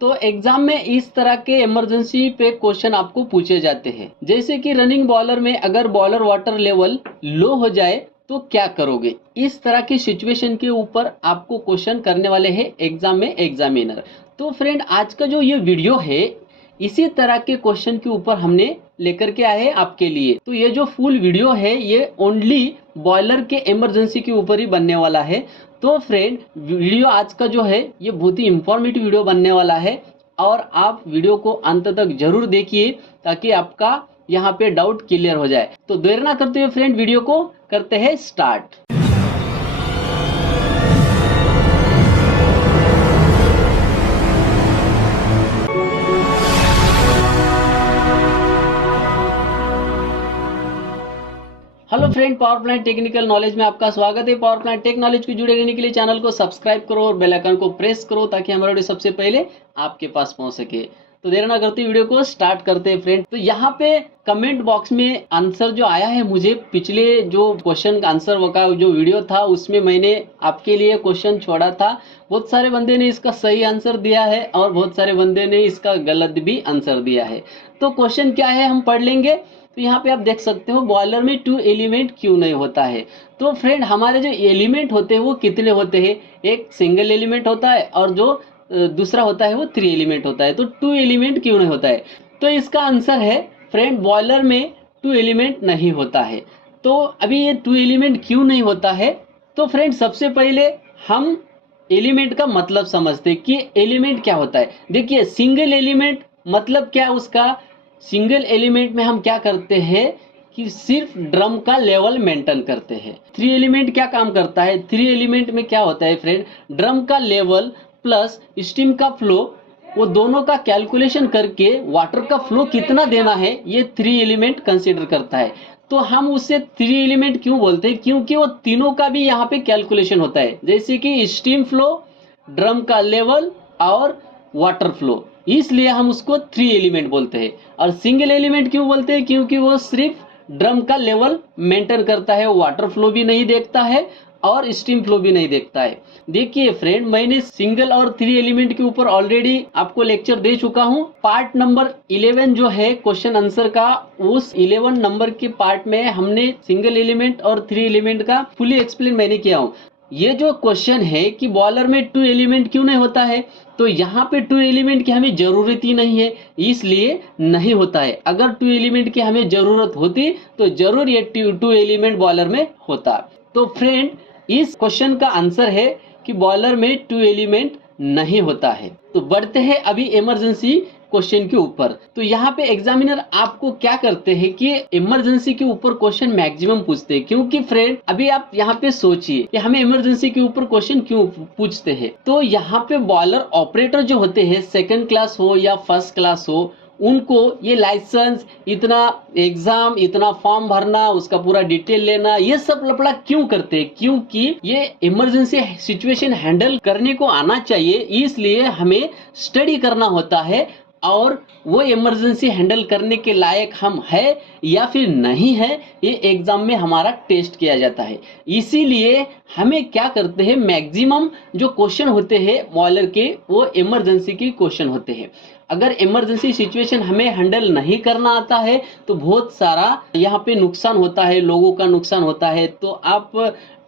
तो एग्जाम में इस तरह के इमरजेंसी पे क्वेश्चन आपको पूछे जाते हैं, जैसे कि रनिंग बॉयलर में अगर बॉयलर वाटर लेवल लो हो जाए तो क्या करोगे। इस तरह की सिचुएशन के ऊपर आपको क्वेश्चन करने वाले हैं एग्जाम में एग्जामिनर। तो फ्रेंड, आज का जो ये वीडियो है इसी तरह के क्वेश्चन के ऊपर हमने लेकर के आए हैं आपके लिए। तो ये जो फुल वीडियो है ये ओनली बॉयलर के इमरजेंसी के ऊपर ही बनने वाला है। तो फ्रेंड, वीडियो आज का जो है ये बहुत ही इंफॉर्मेटिव वीडियो बनने वाला है और आप वीडियो को अंत तक जरूर देखिए ताकि आपका यहाँ पे डाउट क्लियर हो जाए। तो देर ना करते हुए फ्रेंड, वीडियो को करते हैं start. Hello friend, power plant technical knowledge में आपका स्वागत है। पावर प्लांट टेक नॉलेज को जुड़े रहने के लिए चैनल को सब्सक्राइब करो और बेल आइकन को प्रेस करो ताकि हमारा वीडियो सबसे पहले आपके पास पहुंच सके। तो देर ना करते वीडियो को स्टार्ट करते हैं फ्रेंड। तो यहाँ पे कमेंट बॉक्स में आंसर जो आया है, मुझे पिछले जो क्वेश्चन का आंसर का जो वीडियो था उसमें मैंने आपके लिए क्वेश्चन छोड़ा था। बहुत सारे बंदे ने इसका सही आंसर दिया है और बहुत सारे बंदे ने इसका गलत भी आंसर दिया है। तो क्वेश्चन क्या है हम पढ़ लेंगे। तो यहाँ पे आप देख सकते हो, बॉयलर में 2 एलिमेंट क्यों नहीं होता है। तो फ्रेंड, हमारे जो एलिमेंट होते हैं वो कितने होते हैं, एक सिंगल एलिमेंट होता है और जो दूसरा होता है वो 3 एलिमेंट होता है। तो 2 एलिमेंट क्यों नहीं होता है। तो इसका आंसर है फ्रेंड, बॉयलर में 2 एलिमेंट नहीं होता है। तो अभी ये 2 एलिमेंट क्यों नहीं होता है। तो फ्रेंड, सबसे पहले हम एलिमेंट का मतलब समझते हैं कि एलिमेंट क्या होता है। देखिए, सिंगल एलिमेंट मतलब क्या उसका, सिंगल एलिमेंट में हम क्या करते हैं कि सिर्फ ड्रम का लेवल मेंटेन करते हैं। 3 एलिमेंट क्या काम करता है, 3 एलिमेंट में क्या होता है फ्रेंड, ड्रम का लेवल प्लस स्टीम का फ्लो, वो दोनों का कैलकुलेशन करके वाटर का फ्लो कितना देना है ये 3 एलिमेंट कंसीडर करता है। तो हम उसे 3 एलिमेंट क्यों बोलते हैं, क्योंकि वो तीनों का भी यहाँ पे कैलकुलेशन होता है, जैसे कि स्टीम फ्लो, ड्रम का लेवल और वाटर फ्लो, इसलिए हम उसको 3 एलिमेंट बोलते हैं। और सिंगल एलिमेंट क्यों बोलते हैं, क्योंकि वो सिर्फ ड्रम का लेवल मेंटेन करता है, वाटर फ्लो भी नहीं देखता है और स्टीम फ्लो भी नहीं देखता है। देखिए फ्रेंड, मैंने सिंगल और 3 एलिमेंट के ऊपर ऑलरेडी आपको लेक्चर दे चुका हूं। पार्ट नंबर 11 जो है क्वेश्चन आंसर का, उस 11 नंबर के पार्ट में हमने सिंगल एलिमेंट और 3 एलिमेंट का फुली एक्सप्लेन मैंने किया हूं। ये जो क्वेश्चन है कि बॉयलर में 2 एलिमेंट क्यों नहीं होता है, तो यहाँ पे 2 एलिमेंट की हमें जरूरत ही नहीं है, इसलिए नहीं होता है। अगर 2 एलिमेंट की हमें जरूरत होती तो जरूर ये 2 एलिमेंट बॉयलर में होता। तो फ्रेंड, इस क्वेश्चन का आंसर है कि बॉयलर में 2 एलिमेंट नहीं होता है। तो बढ़ते हैं अभी इमरजेंसी क्वेश्चन के ऊपर। तो यहाँ पे एग्जामिनर आपको क्या करते हैं कि इमरजेंसी के ऊपर क्वेश्चन मैक्सिमम पूछते हैं, क्योंकि फ्रेंड अभी आप यहाँ पे सोचिए कि हमें इमरजेंसी के ऊपर क्वेश्चन क्यों पूछते हैं। तो यहाँ पे बॉयलर ऑपरेटर जो होते हैं, सेकंड क्लास हो या फर्स्ट क्लास हो, उनको ये लाइसेंस, इतना एग्जाम, इतना फॉर्म भरना, उसका पूरा डिटेल लेना, ये सब लफड़ा क्यों करते हैं, क्योंकि ये इमरजेंसी सिचुएशन हैंडल करने को आना चाहिए, इसलिए हमें स्टडी करना होता है और वो इमरजेंसी हैंडल करने के लायक हम है या फिर नहीं है, ये एग्जाम में हमारा टेस्ट किया जाता है। इसीलिए हमें क्या करते हैं, मैक्सिमम जो क्वेश्चन होते हैं बॉयलर के वो इमरजेंसी के क्वेश्चन होते हैं। अगर इमरजेंसी सिचुएशन हमें हैंडल नहीं करना आता है तो बहुत सारा यहाँ पे नुकसान होता है, लोगों का नुकसान होता है। तो आप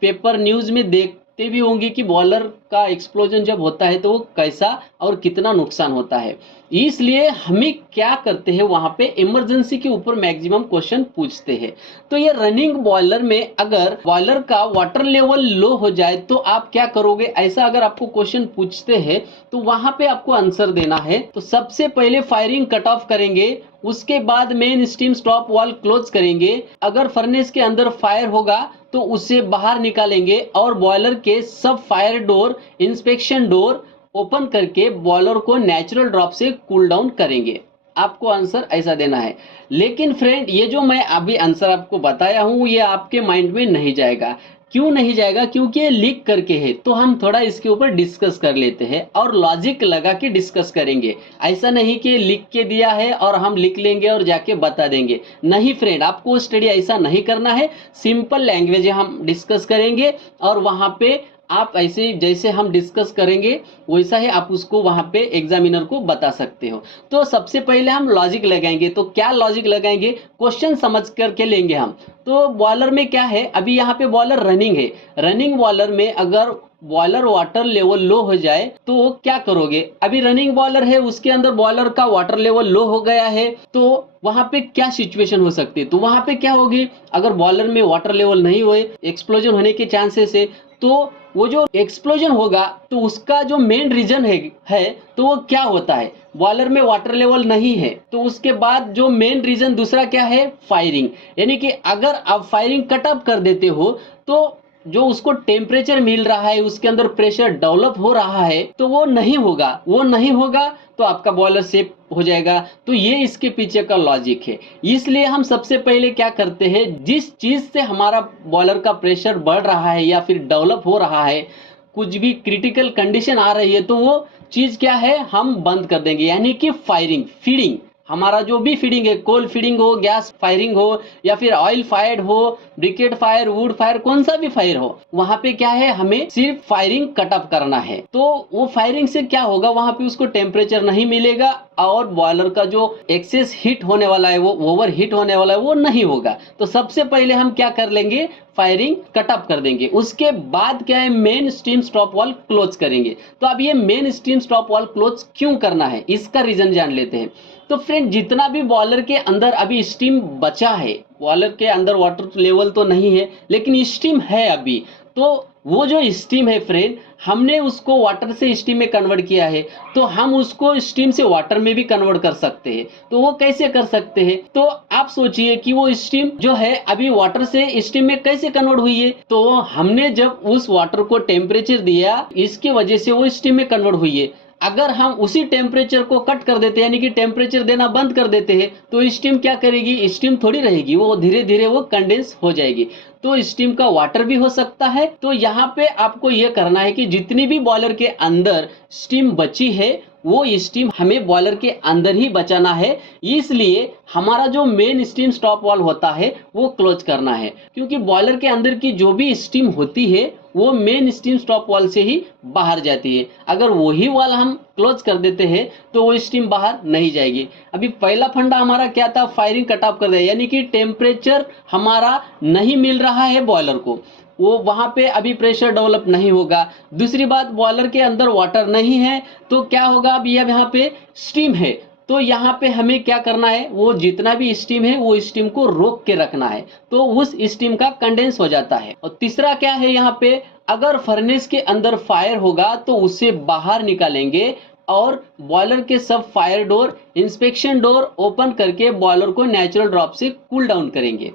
पेपर न्यूज में देखते भी होंगे कि बॉयलर का एक्सप्लोजन जब होता है तो वो कैसा और कितना नुकसान होता है। इसलिए हमें क्या करते हैं, वहां पे इमरजेंसी के ऊपर मैक्सिमम क्वेश्चन पूछते हैं। तो ये रनिंग बॉयलर में अगर बॉयलर का वाटर लेवल लो हो जाए तो आप क्या करोगे, ऐसा अगर आपको क्वेश्चन पूछते हैं तो वहां पे आपको आंसर देना है। तो सबसे पहले फायरिंग कट ऑफ करेंगे, उसके बाद main steam stop valve close करेंगे। अगर फर्नेस के अंदर फायर होगा तो उसे बाहर निकालेंगे और बॉयलर के सब fire door, inspection door open करके बॉयलर को नेचुरल ड्रॉप से कूल डाउन करेंगे। आपको आंसर ऐसा देना है। लेकिन फ्रेंड, ये जो मैं अभी आंसर आपको बताया हूं ये आपके माइंड में नहीं जाएगा। क्यों नहीं जाएगा, क्योंकि ये लिख करके है। तो हम थोड़ा इसके ऊपर डिस्कस कर लेते हैं और लॉजिक लगा के डिस्कस करेंगे। ऐसा नहीं कि लिख के दिया है और हम लिख लेंगे और जाके बता देंगे। नहीं फ्रेंड, आपको स्टडी ऐसा नहीं करना है। सिंपल लैंग्वेज हम डिस्कस करेंगे और वहां पे आप ऐसे जैसे हम डिस्कस करेंगे वैसा ही आप उसको वहां पे एग्जामिनर को बता सकते हो। तो सबसे पहले हम लॉजिक लगाएंगे। तो क्या लॉजिक लगाएंगे, क्वेश्चन समझ करके लेंगे हम। तो बॉयलर में क्या है, अभी यहाँ पे बॉयलर रनिंग है। रनिंग बॉयलर में अगर बॉयलर वाटर लेवल लो हो जाए तो क्या करोगे। अभी रनिंग बॉयलर है, उसके अंदर बॉयलर का वाटर लेवल लो हो गया है, तो वहां पे क्या सिचुएशन हो सकती है। तो वहां पे क्या होगी, अगर बॉयलर में वाटर लेवल नहीं हुए, एक्सप्लोजन होने के चांसेस है। तो वो जो एक्सप्लोजन होगा तो उसका जो मेन रीजन है तो वो क्या होता है, बॉयलर में वाटर लेवल नहीं है। तो उसके बाद जो मेन रीजन दूसरा क्या है, फायरिंग। यानी कि अगर आप फायरिंग कट ऑफ कर देते हो तो जो उसको टेम्परेचर मिल रहा है, उसके अंदर प्रेशर डेवलप हो रहा है, तो वो नहीं होगा। वो नहीं होगा तो आपका बॉयलर सेफ हो जाएगा। तो ये इसके पीछे का लॉजिक है। इसलिए हम सबसे पहले क्या करते हैं, जिस चीज से हमारा बॉयलर का प्रेशर बढ़ रहा है या फिर डेवलप हो रहा है, कुछ भी क्रिटिकल कंडीशन आ रही है, तो वो चीज क्या है, हम बंद कर देंगे। यानी कि फायरिंग, फीडिंग, हमारा जो भी फीडिंग है, कोल फीडिंग हो, गैस फायरिंग हो, या फिर ऑयल फायर्ड हो, ब्रिकेट फायर, वुड फायर, कौन सा भी फायर हो, वहां पे क्या है, हमें सिर्फ फायरिंग कट ऑफ करना है। तो वो फायरिंग से क्या होगा, वहां पे उसको टेम्परेचर नहीं मिलेगा और बॉयलर का जो एक्सेस हीट होने वाला है, वो ओवर हीट होने वाला है, वो नहीं होगा। तो सबसे पहले हम क्या कर लेंगे, फायरिंग कट ऑफ कर देंगे। उसके बाद क्या है, main steam stop valve close करेंगे। तो अब ये main steam stop valve close क्यों करना है, इसका रीजन जान लेते हैं। तो फ्रेंड, जितना भी बॉयलर के अंदर अभी स्टीम बचा है, बॉयलर के अंदर वाटर लेवल तो नहीं है लेकिन स्टीम है अभी, तो वो जो स्टीम है फ्रेंड, हमने उसको वाटर से स्टीम में कन्वर्ट किया है, तो हम उसको स्टीम से वाटर में भी कन्वर्ट कर सकते हैं। तो वो कैसे कर सकते हैं, तो आप सोचिए कि वो स्टीम जो है अभी वाटर से स्टीम में कैसे कन्वर्ट हुई है। तो हमने जब उस वाटर को टेम्परेचर दिया, इसके वजह से वो स्टीम में कन्वर्ट हुई है। अगर हम उसी टेम्परेचर को कट कर देते हैं, यानी कि टेम्परेचर देना बंद कर देते हैं, तो स्टीम क्या करेगी, स्टीम थोड़ी रहेगी, वो धीरे धीरे वो कंडेंस हो जाएगी। तो स्टीम का वाटर भी हो सकता है। तो यहाँ पे आपको ये करना है कि जितनी भी बॉयलर के अंदर स्टीम बची है, वो स्टीम हमें बॉयलर के अंदर ही बचाना है। इसलिए हमारा जो मेन स्टीम स्टॉप वाल्व होता है वो क्लोज करना है, क्योंकि बॉयलर के अंदर की जो भी स्टीम होती है वो मेन स्टीम स्टॉप वाल्व से ही बाहर जाती है। अगर वही वाल्व हम क्लोज कर देते हैं तो वो स्टीम बाहर नहीं जाएगी। अभी पहला फंडा हमारा क्या था, फायरिंग कट ऑफ कर दिया, यानी कि टेम्परेचर हमारा नहीं मिल रहा है बॉयलर को, वो वहां पे अभी प्रेशर डेवलप नहीं होगा। दूसरी बात, बॉयलर के अंदर वाटर नहीं है, तो क्या होगा, अब यहाँ पे स्टीम है, तो यहाँ पे हमें क्या करना है, वो जितना भी स्टीम है वो स्टीम को रोक के रखना है, तो उस स्टीम का कंडेंस हो जाता है। और तीसरा क्या है, यहाँ पे अगर फर्नेस के अंदर फायर होगा तो उसे बाहर निकालेंगे और बॉयलर के सब fire door, inspection door open करके बॉयलर को नेचुरल ड्रॉप से कूल डाउन करेंगे।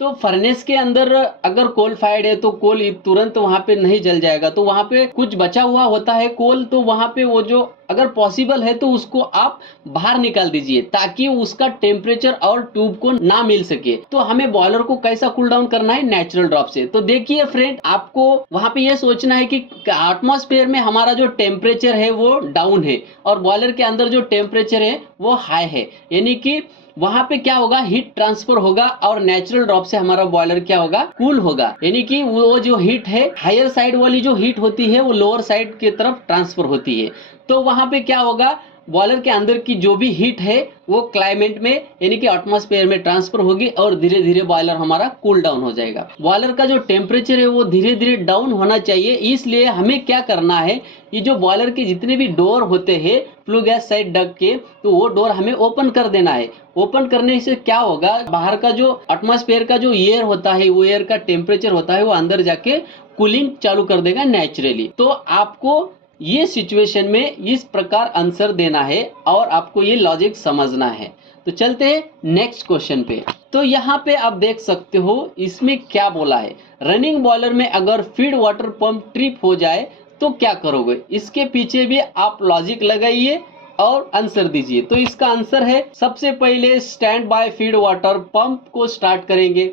तो फर्नेस के अंदर अगर कोल फायर्ड है तो कोल तुरंत वहां पे नहीं जल जाएगा, तो वहां पे कुछ बचा हुआ होता है कोल, तो वहां पे वो जो अगर पॉसिबल है तो उसको आप बाहर निकाल दीजिए ताकि उसका टेम्परेचर और ट्यूब को ना मिल सके। तो हमें बॉयलर को कैसा कूल डाउन करना है, नेचुरल ड्रॉप से। तो देखिए फ्रेंड, आपको वहां पे ये सोचना है कि एटमॉस्फेयर में हमारा जो टेम्परेचर है वो डाउन है और बॉयलर के अंदर जो टेम्परेचर है वो हाई है, यानी कि वहां पे क्या होगा, हीट ट्रांसफर होगा और नेचुरल ड्रॉप से हमारा बॉयलर क्या होगा, कूल होगा। यानी कि वो जो हीट है, हायर साइड वाली जो हीट होती है वो लोअर साइड की तरफ ट्रांसफर होती है। तो वहां पे क्या होगा, बॉयलर के अंदर की जो भी हीट है वो क्लाइमेट में यानी कि एटमॉस्फेयर में ट्रांसफर होगी और धीरे धीरे बॉयलर हमारा कूल डाउन हो जाएगा। बॉयलर का जो टेम्परेचर है वो धीरे धीरे डाउन होना चाहिए। इसलिए हमें क्या करना है, ये जो बॉयलर के जितने भी डोर होते हैं फ्लू गैस साइड डक के, तो वो डोर हमें ओपन कर देना है। ओपन करने से क्या होगा, बाहर का जो एटमॉस्फेयर का जो एयर होता है, वो एयर का टेम्परेचर होता है वो अंदर जाके कूलिंग चालू कर देगा नेचुरली। तो आपको ये सिचुएशन में इस प्रकार आंसर देना है और आपको ये लॉजिक समझना है। तो चलते हैं नेक्स्ट क्वेश्चन पे। तो यहाँ पे आप देख सकते हो इसमें क्या बोला है, रनिंग बॉयलर में अगर फीड वाटर पंप ट्रिप हो जाए तो क्या करोगे। इसके पीछे भी आप लॉजिक लगाइए और आंसर दीजिए। तो इसका आंसर है, सबसे पहले stand by feed water pump को स्टार्ट करेंगे।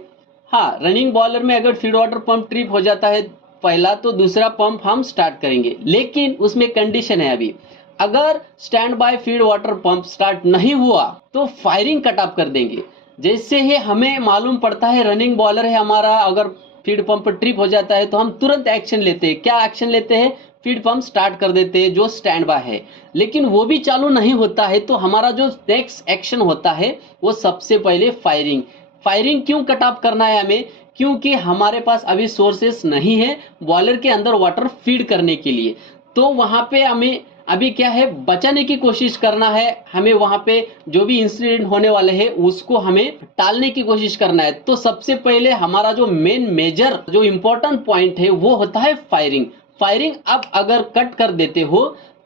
हाँ, रनिंग बॉयलर में अगर फीड वाटर पंप ट्रिप हो जाता है पहला, तो दूसरा पंप हम स्टार्ट करेंगे, लेकिन उसमें कंडीशन है अभी, अगर stand by feed water pump start नहीं हुआ तो फायरिंग कट ऑफ कर देंगे। जैसे ही हमें मालूम पड़ता है रनिंग बॉयलर है हमारा, अगर फीड पंप ट्रिप हो जाता है तो हम तुरंत एक्शन लेते हैं। क्या एक्शन लेते हैं? फीड पंप स्टार्ट कर देते हैं जो स्टैंड बाय है। लेकिन वो भी चालू नहीं होता है तो हमारा जो नेक्स्ट एक्शन होता है वो सबसे पहले फायरिंग। फायरिंग क्यों कट ऑफ करना है हमें? क्योंकि हमारे पास अभी सोर्सेस नहीं है बॉयलर के अंदर वाटर फीड करने के लिए। तो वहां पे हमें अभी क्या है, बचाने की कोशिश करना है। हमें वहां पे जो भी इंसिडेंट होने वाले हैं उसको हमें टालने की कोशिश करना है। तो सबसे पहले हमारा जो मेन मेजर जो इंपॉर्टेंट पॉइंट है वो होता है फायरिंग। फायरिंग अब अगर कट कर देते हो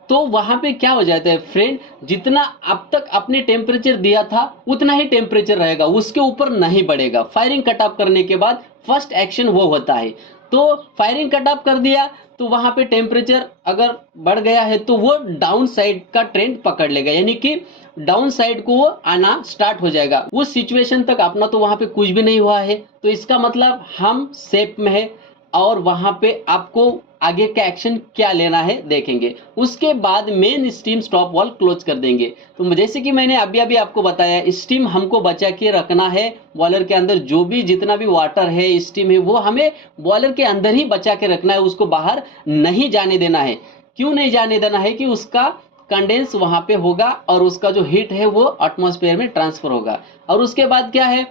तो वहां पे क्या हो जाता है फ्रेंड, जितना अब तक आपने टेम्परेचर दिया था उतना ही टेम्परेचर रहेगा, उसके ऊपर नहीं बढ़ेगा। फायरिंग कट ऑफ करने के बाद फर्स्ट एक्शन वो होता है। तो फायरिंग कट ऑफ कर दिया तो वहां पे टेम्परेचर अगर बढ़ गया है तो वो डाउन साइड का ट्रेंड पकड़ लेगा, यानी कि डाउन साइड को वो आना स्टार्ट हो जाएगा। उस सिचुएशन तक अपना तो वहां पे कुछ भी नहीं हुआ है, तो इसका मतलब हम सेफ में है। और वहां पे आपको आगे का एक्शन क्या लेना है देखेंगे। उसके बाद main steam stop valve close कर देंगे। तो जैसे कि मैंने अभी अभी आपको बताया, स्टीम हमको बचा के रखना है। बॉयलर के अंदर जो भी जितना भी वाटर है, स्टीम है, वो हमें बॉयलर के अंदर ही बचा के रखना है, उसको बाहर नहीं जाने देना है। क्यों नहीं जाने देना है? कि उसका कंडेंस वहां पे होगा और उसका जो हीट है वो एटमॉस्फेयर में ट्रांसफर होगा। और उसके बाद क्या है,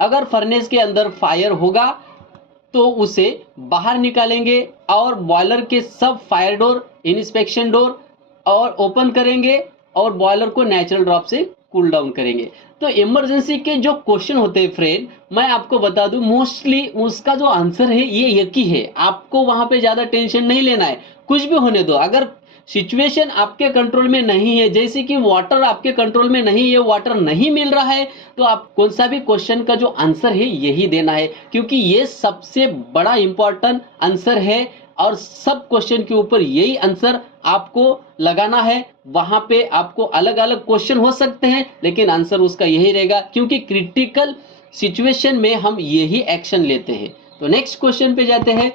अगर फर्नेस के अंदर फायर होगा तो उसे बाहर निकालेंगे और बॉयलर के सब फायर डोर, इंस्पेक्शन डोर और ओपन करेंगे और बॉयलर को नेचुरल ड्रॉप से कूल डाउन करेंगे। तो इमरजेंसी के जो क्वेश्चन होते हैं फ्रेंड, मैं आपको बता दूं मोस्टली उसका जो आंसर है ये एक ही है। आपको वहां पे ज्यादा टेंशन नहीं लेना है, कुछ भी होने दो। अगर सिचुएशन आपके कंट्रोल में नहीं है, जैसे कि वाटर आपके कंट्रोल में नहीं है, वाटर नहीं मिल रहा है, तो आप कौन सा भी क्वेश्चन का जो आंसर है यही देना है, क्योंकि ये सबसे बड़ा इंपॉर्टेंट आंसर है और सब क्वेश्चन के ऊपर यही आंसर आपको लगाना है। वहां पे आपको अलग अलग क्वेश्चन हो सकते हैं लेकिन आंसर उसका यही रहेगा, क्योंकि क्रिटिकल सिचुएशन में हम यही एक्शन लेते हैं। तो नेक्स्ट क्वेश्चन पे जाते हैं।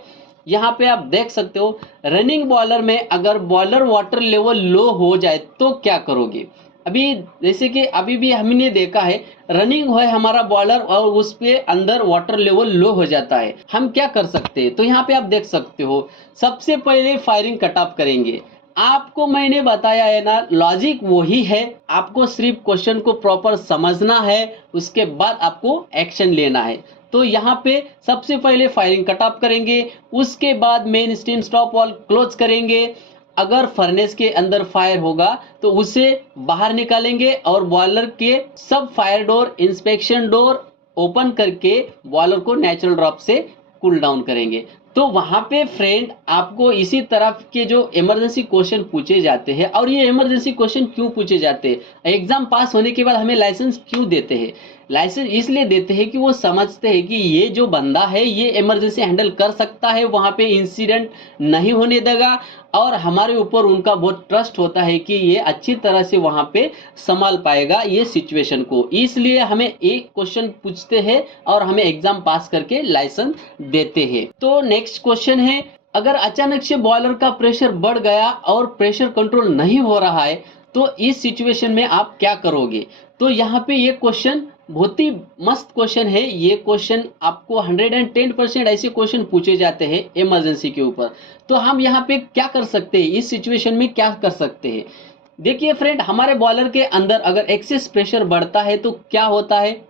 यहाँ पे आप देख सकते हो, रनिंग बॉयलर में अगर बॉयलर वाटर लेवल लो हो जाए तो क्या करोगे? अभी जैसे कि अभी भी हमने देखा है, रनिंग है हमारा बॉयलर और उस पे अंदर वाटर लेवल लो हो जाता है, हम क्या कर सकते हैं? तो यहाँ पे आप देख सकते हो, सबसे पहले फायरिंग कट ऑफ करेंगे। आपको मैंने बताया है ना, लॉजिक वही है, आपको सिर्फ क्वेश्चन को प्रॉपर समझना है, उसके बाद आपको एक्शन लेना है। तो यहाँ पे सबसे पहले फायरिंग कट ऑफ करेंगे, उसके बाद main steam stop valve close करेंगे। अगर फर्नेस के अंदर फायर होगा तो उसे बाहर निकालेंगे और बॉयलर के सब fire door, inspection door open करके बॉयलर को नेचुरल ड्रॉप से कूल डाउन करेंगे। तो वहां पे फ्रेंड आपको इसी तरह के जो इमरजेंसी क्वेश्चन पूछे जाते हैं। और ये इमरजेंसी क्वेश्चन क्यों पूछे जाते हैं? एग्जाम पास होने के बाद हमें लाइसेंस क्यों देते हैं? लाइसेंस इसलिए देते हैं कि वो समझते हैं कि ये जो बंदा है ये इमरजेंसी हैंडल कर सकता है, वहां पे इंसिडेंट नहीं होने देगा, और हमारे ऊपर उनका बहुत ट्रस्ट होता है कि ये अच्छी तरह से वहां पे संभाल पाएगा ये सिचुएशन को। इसलिए हमें एक क्वेश्चन पूछते हैं और हमें एग्जाम पास करके लाइसेंस देते हैं। तो नेक्स्ट क्वेश्चन है, अगर अचानक से बॉयलर का प्रेशर बढ़ गया और प्रेशर कंट्रोल नहीं हो रहा है तो इस सिचुएशन में आप क्या करोगे? तो यहाँ पे ये क्वेश्चन बहुत ही मस्त क्वेश्चन है। ये क्वेश्चन आपको 110% ऐसे क्वेश्चन पूछे जाते हैं इमरजेंसी के ऊपर। तो हम यहाँ पे क्या कर सकते हैं, इस सिचुएशन में क्या कर सकते हैं? देखिए फ्रेंड, हमारे बॉयलर के अंदर अगर एक्सेस प्रेशर बढ़ता है तो क्या होता है,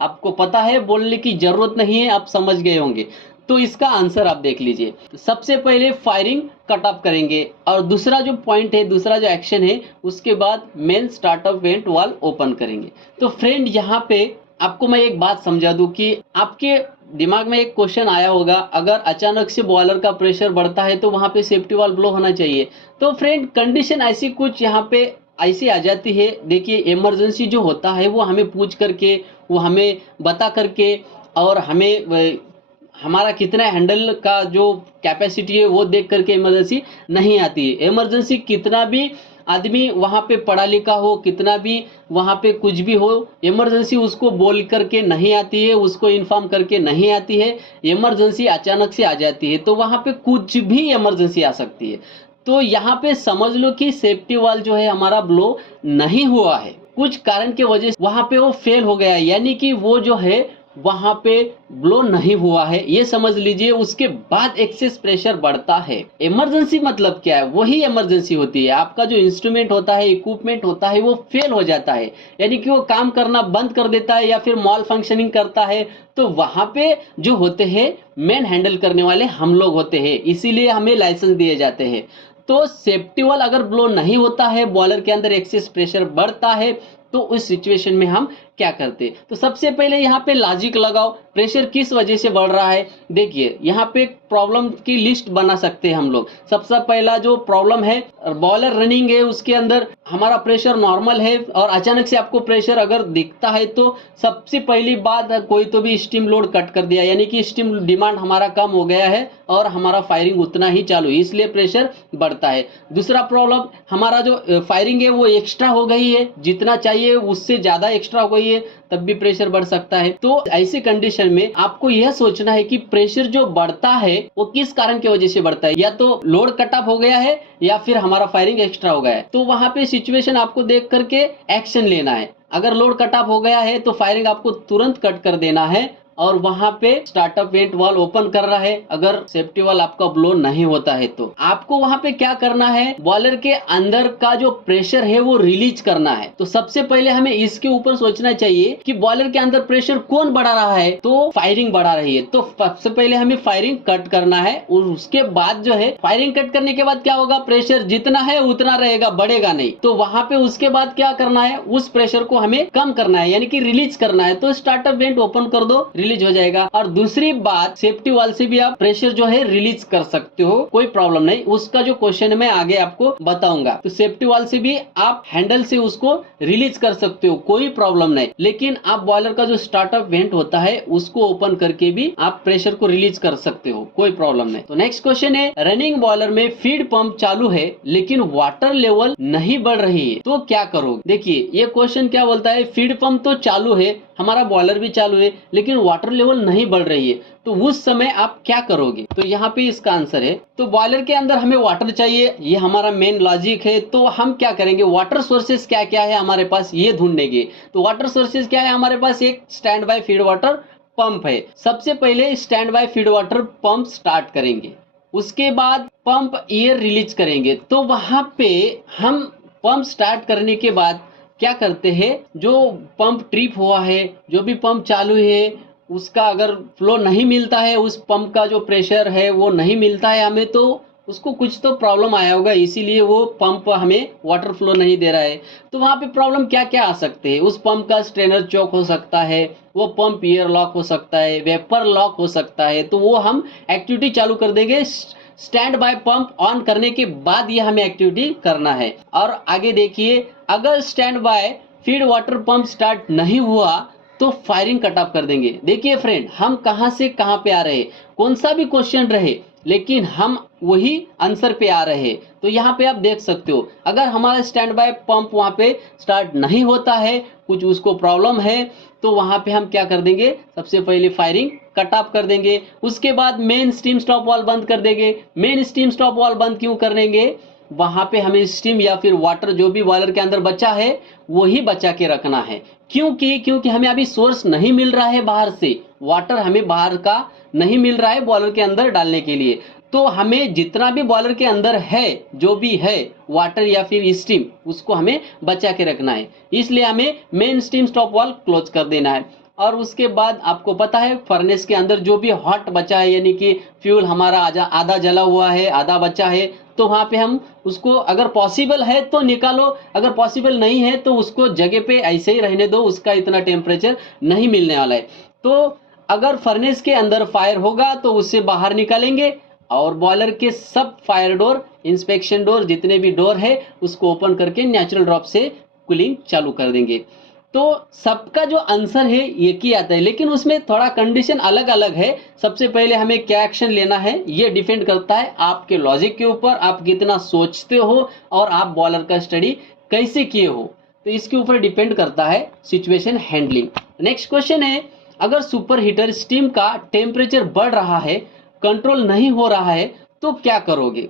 आपको पता है, बोलने की जरूरत नहीं है, आप समझ गए होंगे। तो इसका आंसर आप देख लीजिए। तो सबसे पहले फायरिंग कट ऑफ करेंगे और दूसरा जो पॉइंट है, दूसरा जो एक्शन है, उसके बाद main startup vent valve open करेंगे। तो फ्रेंड यहाँ पे आपको मैं एक बात समझा दूं कि आपके दिमाग में एक क्वेश्चन आया होगा, अगर अचानक से बॉयलर का प्रेशर बढ़ता है तो वहां पे सेफ्टी वाल्व ब्लो होना चाहिए। तो फ्रेंड कंडीशन ऐसी कुछ यहाँ पे ऐसी आ जाती है। देखिए इमरजेंसी जो होता है वो हमें पूछ करके, वो हमें बता करके, और हमें हमारा कितना हैंडल का जो कैपेसिटी है वो देख करके इमरजेंसी नहीं आती है। इमरजेंसी कितना भी आदमी वहां पे पढ़ा लिखा हो, कितना भी वहां पे कुछ भी हो, इमरजेंसी उसको बोल करके नहीं आती है, उसको इन्फॉर्म करके नहीं आती है। इमरजेंसी अचानक से आ जाती है तो वहां पे कुछ भी इमरजेंसी आ सकती है। तो यहाँ पे समझ लो कि सेफ्टी वाल्व जो है हमारा ब्लो नहीं हुआ है, कुछ कारण की वजह से वहां पे वो फेल हो गया है, यानी कि वो जो है वहां पे ब्लो नहीं हुआ है, ये समझ लीजिए, उसके बाद एक्सेस प्रेशर बढ़ता है। इमरजेंसी मतलब क्या है? वही इमरजेंसी होती है, आपका जो इंस्ट्रूमेंट होता है, इक्विपमेंट होता है, वो फेल हो जाता है, यानी कि वो काम करना बंद कर देता है या फिर मॉल फंक्शनिंग करता है। तो वहां पे जो होते हैं मेन हैंडल करने वाले हम लोग होते हैं, इसीलिए हमें लाइसेंस दिए जाते हैं। तो सेफ्टी वाल अगर ब्लो नहीं होता है, बॉयलर के अंदर एक्सेस प्रेशर बढ़ता है, तो उस सिचुएशन में हम क्या करते? तो सबसे पहले यहाँ पे लॉजिक लगाओ, प्रेशर किस वजह से बढ़ रहा है। देखिए यहाँ पे प्रॉब्लम की लिस्ट बना सकते हैं हम लोग। सबसे पहला जो प्रॉब्लम है, बॉयलर रनिंग है, उसके अंदर हमारा प्रेशर नॉर्मल है और अचानक से आपको प्रेशर अगर दिखता है, तो सबसे पहली बात, कोई तो भी स्टीम लोड कट कर दिया, यानी कि स्टीम डिमांड हमारा कम हो गया है और हमारा फायरिंग उतना ही चालू है, इसलिए प्रेशर बढ़ता है। दूसरा प्रॉब्लम, हमारा जो फायरिंग है वो एक्स्ट्रा हो गई है, जितना चाहिए उससे ज्यादा एक्स्ट्रा हो गई है, तब भी प्रेशर बढ़ सकता है। तो ऐसी कंडीशन में आपको यह सोचना है कि प्रेशर जो बढ़ता है वो किस कारण की वजह से बढ़ता है, या तो लोड कट ऑफ हो गया है या फिर हमारा फायरिंग एक्स्ट्रा हो गया है। तो वहां पे सिचुएशन आपको देख करके एक्शन लेना है। अगर लोड कट ऑफ हो गया है तो फायरिंग आपको तुरंत कट कर देना है और वहां पे स्टार्टअप वेंट वाल ओपन कर रहा है। अगर सेफ्टी वाल आपका ब्लो नहीं होता है तो आपको वहां पे क्या करना है, बॉयलर के अंदर का जो प्रेशर है वो रिलीज करना है। तो सबसे पहले हमें इसके ऊपर सोचना चाहिए कि बॉयलर के अंदर प्रेशर कौन बढ़ा रहा है, तो फायरिंग बढ़ा रही है। तो सबसे पहले हमें फायरिंग कट करना है और उसके बाद जो है, फायरिंग कट करने के बाद क्या होगा, प्रेशर जितना है उतना रहेगा, बढ़ेगा नहीं। तो वहां पे उसके बाद क्या करना है, उस प्रेशर को हमें कम करना है, यानी कि रिलीज करना है। तो स्टार्टअप वेंट ओपन कर दो, रिलीज हो जाएगा। और दूसरी बात, सेफ्टी वाल से भी आप प्रेशर जो है रिलीज कर सकते हो, कोई प्रॉब्लम नहीं, उसका जो क्वेश्चन मैं आगे आपको बताऊंगा। तो सेफ्टी वाल से भी आप हैंडल से उसको रिलीज कर सकते हो, कोई प्रॉब्लम नहीं। लेकिन आप बॉयलर का जो स्टार्टअप वेंट होता है उसको ओपन करके भी आप प्रेशर को रिलीज कर सकते हो, कोई प्रॉब्लम नहीं। तो नेक्स्ट क्वेश्चन है, रनिंग बॉयलर में फीड पंप चालू है लेकिन वाटर लेवल नहीं बढ़ रही है, तो क्या करोगे? देखिए ये क्वेश्चन क्या बोलता है, फीड पंप तो चालू है, हमारा बॉयलर भी चालू है, लेकिन वाटर लेवल नहीं बढ़ रही है, तो उस समय आप क्या करोगे? तो यहाँ पे इसका आंसर है, तो बॉयलर के अंदर हमें वाटर चाहिए, ये हमारा मेन लॉजिक है। तो हम क्या करेंगे, वाटर सोर्सेस क्या क्या है हमारे पास ये ढूंढेंगे। तो वाटर सोर्सेस क्या है हमारे पास, एक stand by feed water pump है। सबसे पहले stand by feed water pump start करेंगे, उसके बाद पंप एयर रिलीज करेंगे। तो वहां पे हम पंप स्टार्ट करने के बाद क्या करते हैं, जो पंप ट्रिप हुआ है, जो भी पंप चालू है, उसका अगर फ्लो नहीं मिलता है, उस पंप का जो प्रेशर है वो नहीं मिलता है हमें, तो उसको कुछ तो प्रॉब्लम आया होगा, इसीलिए वो पंप हमें वाटर फ्लो नहीं दे रहा है। तो वहां पे प्रॉब्लम क्या क्या आ सकते हैं, उस पंप का स्ट्रेनर चौक हो सकता है, वो पंप ईयर लॉक हो सकता है, वेपर लॉक हो सकता है। तो वो हम एक्टिविटी चालू कर देंगे, स्टैंड बाय पंप ऑन करने के बाद ये हमें एक्टिविटी करना है। और आगे देखिए, अगर stand by feed water pump start नहीं हुआ तो फायरिंग कट ऑफ कर देंगे। देखिए फ्रेंड, हम कहां से कहां पे आ रहे, कौन सा भी क्वेश्चन रहे, लेकिन हम वही आंसर पे आ रहे हैं। तो यहाँ पे आप देख सकते हो, अगर हमारा स्टैंड बाय पंप वहां पे स्टार्ट नहीं होता है, कुछ उसको प्रॉब्लम है, तो वहां पे हम क्या कर देंगे, सबसे पहले फायरिंग कट ऑफ कर देंगे। उसके बाद मेन स्टीम स्टॉप वाल बंद कर देंगे। मेन स्टीम स्टॉप वाल बंद क्यों कर देंगे, वहां पे हमें स्टीम या फिर वाटर जो भी बॉयलर के अंदर बचा है वही बचा के रखना है। क्योंकि हमें अभी सोर्स नहीं मिल रहा है बाहर से, वाटर हमें बाहर का नहीं मिल रहा है बॉयलर के अंदर डालने के लिए। तो हमें जितना भी बॉयलर के अंदर है, जो भी है वाटर या फिर स्टीम, उसको हमें बचा के रखना है, इसलिए हमें मेन स्टीम स्टॉप वाल क्लोज कर देना है। और उसके बाद आपको पता है, फर्नेस के अंदर जो भी हॉट बचा है, यानी कि फ्यूल हमारा आधा जला हुआ है, आधा बचा है, तो वहां पे हम उसको अगर पॉसिबल है तो निकालो, अगर पॉसिबल नहीं है तो उसको जगह पे ऐसे ही रहने दो, उसका इतना टेम्परेचर नहीं मिलने वाला है। तो अगर फर्नेस के अंदर फायर होगा तो उससे बाहर निकालेंगे और बॉयलर के सब फायर डोर, इंस्पेक्शन डोर, जितने भी डोर है उसको ओपन करके नेचुरल ड्रॉप से कूलिंग चालू कर देंगे। तो सबका जो आंसर है एक ही आता है, लेकिन उसमें थोड़ा कंडीशन अलग अलग है। सबसे पहले हमें क्या एक्शन लेना है ये डिपेंड करता है आपके लॉजिक के ऊपर, आप कितना सोचते हो और आप बॉयलर का स्टडी कैसे किए हो, तो इसके ऊपर डिपेंड करता है सिचुएशन हैंडलिंग। नेक्स्ट क्वेश्चन है, अगर सुपर हीटर स्टीम का टेम्परेचर बढ़ रहा है, कंट्रोल नहीं हो रहा है, तो क्या करोगे?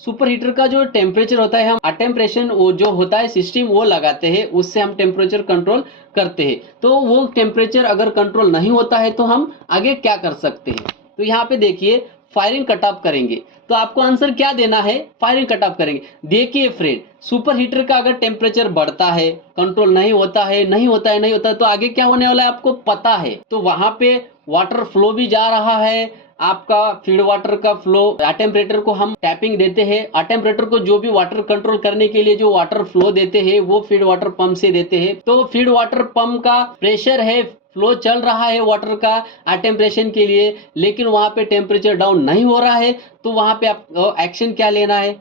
सुपर हीटर का जो टेम्परेचर होता है, हम अटेम्परेशन वो जो होता है सिस्टम वो लगाते हैं, उससे हम टेम्परेचर कंट्रोल करते हैं। तो वो टेम्परेचर अगर कंट्रोल नहीं होता है तो हम आगे क्या कर सकते हैं? तो यहाँ पे देखिए फायरिंग कट ऑफ करेंगे। तो आपको आंसर क्या देना है? फायरिंग कट ऑफ करेंगे। देखिए फ्रेंड, सुपर हीटर का अगर टेम्परेचर बढ़ता है, कंट्रोल नहीं होता है, नहीं होता है, नहीं होता है, तो आगे क्या होने वाला है आपको पता है। तो वहां पे वाटर फ्लो भी जा रहा है, आपका फीड वाटर का फ्लो, अटेम्परेटर को हम टैपिंग देते हैं, अटेम्परेटर को जो भी वाटर कंट्रोल करने के लिए जो वाटर फ्लो देते हैं वो फीड वाटर पंप से देते हैं। तो फीड वाटर पंप का प्रेशर है, फ्लो चल रहा है वाटर का अटेम्परेशन के लिए, लेकिन वहां पे टेम्परेचर डाउन नहीं हो रहा है। तो वहां पे आप एक्शन क्या लेना है?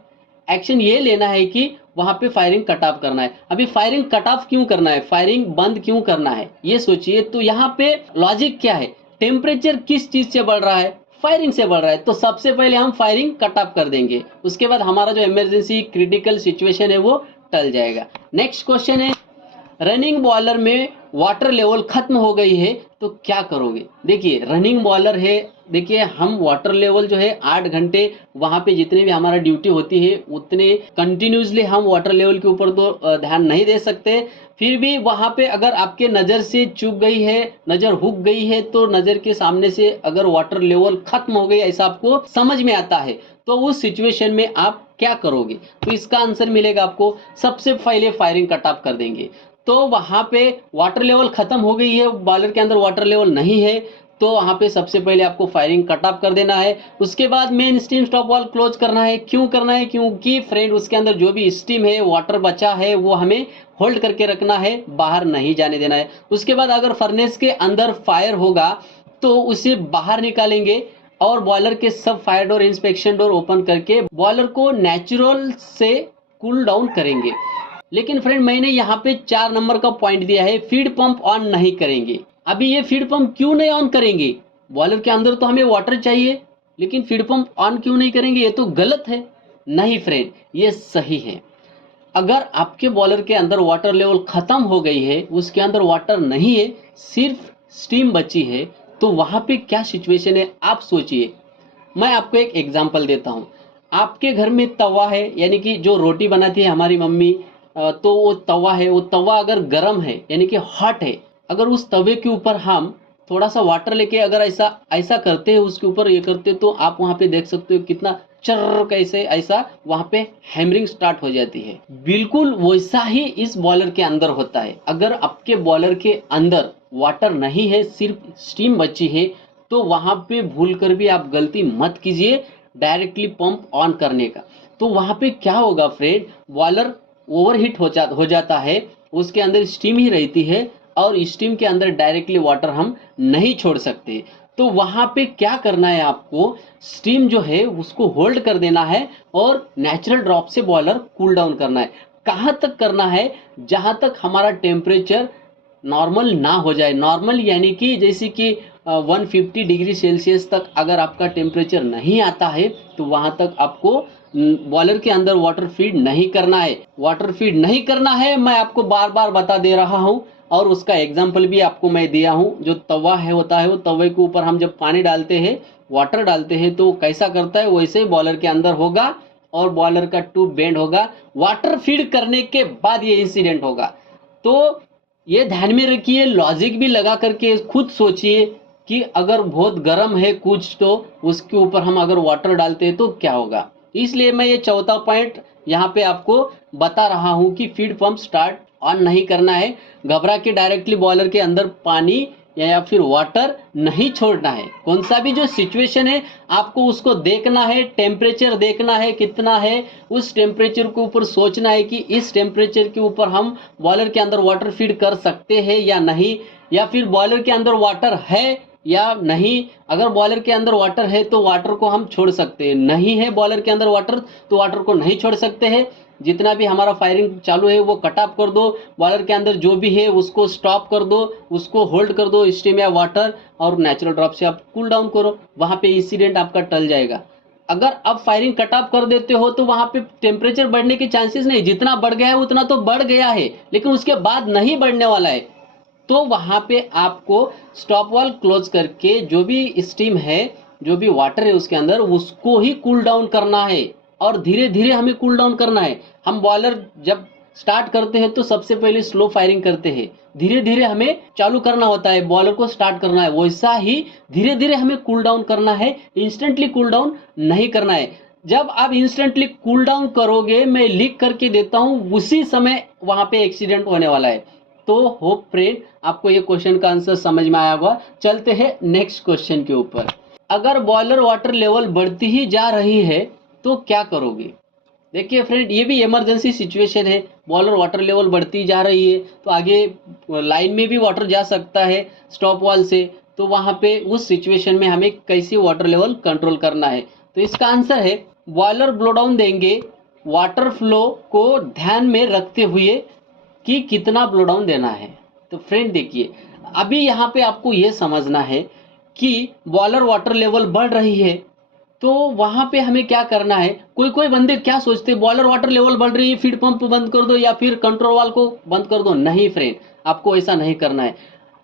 एक्शन ये लेना है कि वहां पे फायरिंग कट ऑफ करना है। अभी फायरिंग कट ऑफ क्यों करना है, फायरिंग बंद क्यों करना है, ये सोचिए। तो यहाँ पे लॉजिक क्या है? टेम्परेचर किस चीज से बढ़ रहा है? फायरिंग से बढ़ रहा है। तो सबसे पहले हम फायरिंग कट ऑफ कर देंगे, उसके बाद हमारा जो इमरजेंसी क्रिटिकल सिचुएशन है वो टल जाएगा। नेक्स्ट क्वेश्चन है, रनिंग बॉयलर में वाटर लेवल खत्म हो गई है तो क्या करोगे? देखिए रनिंग बॉयलर है, देखिए हम वाटर लेवल जो है 8 घंटे वहां पे जितने भी हमारा ड्यूटी होती है उतने कंटिन्यूसली हम वाटर लेवल के ऊपर तो ध्यान नहीं दे सकते। फिर भी वहां पे अगर आपके नजर से चूक गई है, नजर हुक गई है, तो नजर के सामने से अगर वाटर लेवल खत्म हो गई ऐसा आपको समझ में आता है, तो उस सिचुएशन में आप क्या करोगे? तो इसका आंसर मिलेगा आपको, सबसे पहले फायरिंग कट ऑफ कर देंगे। तो वहां पे वाटर लेवल खत्म हो गई है, बॉयलर के अंदर वाटर लेवल नहीं है, तो वहां पे सबसे पहले आपको फायरिंग कट ऑफ कर देना है। उसके बाद main steam stop valve close करना है। क्यों करना है? क्योंकि फ्रेंड उसके अंदर जो भी स्टीम है, वाटर बचा है, वो हमें होल्ड करके रखना है, बाहर नहीं जाने देना है। उसके बाद अगर फर्नेस के अंदर फायर होगा तो उसे बाहर निकालेंगे और बॉयलर के सब fire door, inspection door open करके बॉयलर को नेचुरल से कूल डाउन करेंगे। लेकिन फ्रेंड मैंने यहाँ पे 4 नंबर का पॉइंट दिया है, फीड पंप ऑन नहीं करेंगे। अभी ये फीड पंप क्यों नहीं ऑन करेंगे? बॉयलर के अंदर तो हमें वाटर चाहिए, लेकिन फीड पंप ऑन क्यों नहीं करेंगे? ये तो गलत है। नहीं फ्रेंड, ये सही है। अगर आपके बॉयलर के अंदर वाटर लेवल खत्म हो गई है, उसके अंदर वाटर नहीं है, सिर्फ स्टीम बची है, तो वहां पे क्या सिचुएशन है आप सोचिए। मैं आपको एक एग्जांपल देता हूं। आपके घर में तवा है, यानी कि जो रोटी बनाती है हमारी मम्मी, तो वो तवा है, वो तवा अगर गर्म है यानी कि हॉट है, अगर उस तवे के ऊपर हम थोड़ा सा वाटर लेके अगर ऐसा ऐसा करते हैं, उसके ऊपर ये करते, तो आप वहां पे देख सकते हो कितना चर कैसे ऐसा वहां पे हैमरिंग स्टार्ट हो जाती है। बिल्कुल वैसा ही इस बॉयलर के अंदर होता है। अगर आपके बॉयलर के अंदर वाटर नहीं है, सिर्फ स्टीम बची है, तो वहां पे भूल कर भी आप गलती मत कीजिए डायरेक्टली पंप ऑन करने का। तो वहां पे क्या होगा फ्रेंड, बॉयलर ओवरहीट हो जाता है, उसके अंदर स्टीम ही रहती है और स्टीम के अंदर डायरेक्टली वाटर हम नहीं छोड़ सकते। तो वहां पे क्या करना है आपको, स्टीम जो है उसको होल्ड कर देना है और नेचुरल ड्रॉप से बॉयलर कूल डाउन करना है। कहां तक करना है? जहां तक हमारा टेम्परेचर नॉर्मल ना हो जाए। नॉर्मल यानी कि जैसे कि 150 डिग्री सेल्सियस तक अगर आपका टेम्परेचर नहीं आता है, तो वहां तक आपको बॉयलर के अंदर वाटर फीड नहीं करना है। वाटर फीड नहीं करना है, मैं आपको बार बार बता दे रहा हूं, और उसका एग्जाम्पल भी आपको मैं दिया हूं। जो तवा है होता है, वो तवे के ऊपर हम जब पानी डालते हैं, वाटर डालते हैं, तो कैसा करता है वैसे ही बॉयलर के अंदर होगा और बॉयलर का ट्यूब बेंड होगा। वाटर फीड करने के बाद ये इंसिडेंट होगा। तो ये ध्यान में रखिए, लॉजिक भी लगा करके खुद सोचिए कि अगर बहुत गर्म है कुछ, तो उसके ऊपर हम अगर वाटर डालते हैं तो क्या होगा। इसलिए मैं ये चौथा पॉइंट यहाँ पे आपको बता रहा हूं कि फीड पंप स्टार्ट ऑन नहीं करना है। घबरा के डायरेक्टली बॉयलर के अंदर पानी या फिर वाटर नहीं छोड़ना है। कौन सा भी जो सिचुएशन है आपको उसको देखना है, टेम्परेचर देखना है कितना है, उस टेम्परेचर के ऊपर सोचना है कि इस टेम्परेचर के ऊपर हम बॉयलर के अंदर वाटर फीड कर सकते हैं या नहीं, या फिर बॉयलर के अंदर वाटर है या नहीं। अगर बॉयलर के अंदर वाटर है तो वाटर को हम छोड़ सकते हैं, नहीं है बॉयलर के अंदर वाटर तो वाटर को नहीं छोड़ सकते हैं। जितना भी हमारा फायरिंग चालू है वो कट ऑफ कर दो, बॉयलर के अंदर जो भी है उसको स्टॉप कर दो, उसको होल्ड कर दो स्टीम या वाटर, और नेचुरल ड्रॉप से आप कूल डाउन करो। वहां पे इंसिडेंट आपका टल जाएगा। अगर आप फायरिंग कट ऑफ कर देते हो तो वहां पे टेम्परेचर बढ़ने के चांसेस नहीं, जितना बढ़ गया है उतना तो बढ़ गया है, लेकिन उसके बाद नहीं बढ़ने वाला है। तो वहां पे आपको स्टॉप वाल्व क्लोज करके जो भी स्टीम है, जो भी वाटर है उसके अंदर, उसको ही कूल डाउन करना है और धीरे धीरे हमें कूल डाउन करना है। हम बॉयलर जब स्टार्ट करते हैं तो सबसे पहले स्लो फायरिंग करते हैं, धीरे धीरे हमें चालू करना होता है, बॉयलर को स्टार्ट करना है। वैसा ही धीरे धीरे हमें कूल डाउन करना है, इंस्टेंटली कूल डाउन नहीं करना है। जब आप इंस्टेंटली कूल डाउन करोगे, मैं लिख करके देता हूं, उसी समय वहां पे एक्सीडेंट होने वाला है। तो होप फ्रेंड आपको ये क्वेश्चन का आंसर समझ में आया होगा। चलते हैं नेक्स्ट क्वेश्चन के ऊपर। अगर बॉयलर वाटर लेवल बढ़ती ही जा रही है तो क्या करोगे? देखिए फ्रेंड, ये भी इमरजेंसी सिचुएशन है, बॉयलर वाटर लेवल बढ़ती जा रही है तो आगे लाइन में भी वाटर जा सकता है स्टॉप वाल से, तो वहां पे उस सिचुएशन में हमें कैसे वाटर लेवल कंट्रोल करना है? तो इसका आंसर है बॉयलर ब्लो डाउन देंगे वाटर फ्लो को ध्यान में रखते हुए कि कितना ब्लो डाउन देना है। तो फ्रेंड देखिए, अभी यहाँ पे आपको ये समझना है कि बॉयलर वाटर लेवल बढ़ रही है तो वहां पे हमें क्या करना है। कोई कोई बंदे क्या सोचते हैं, बॉयलर वाटर लेवल बढ़ रही है फीड पंप बंद कर दो या फिर कंट्रोल वाल को बंद कर दो। नहीं फ्रेंड, आपको ऐसा नहीं करना है।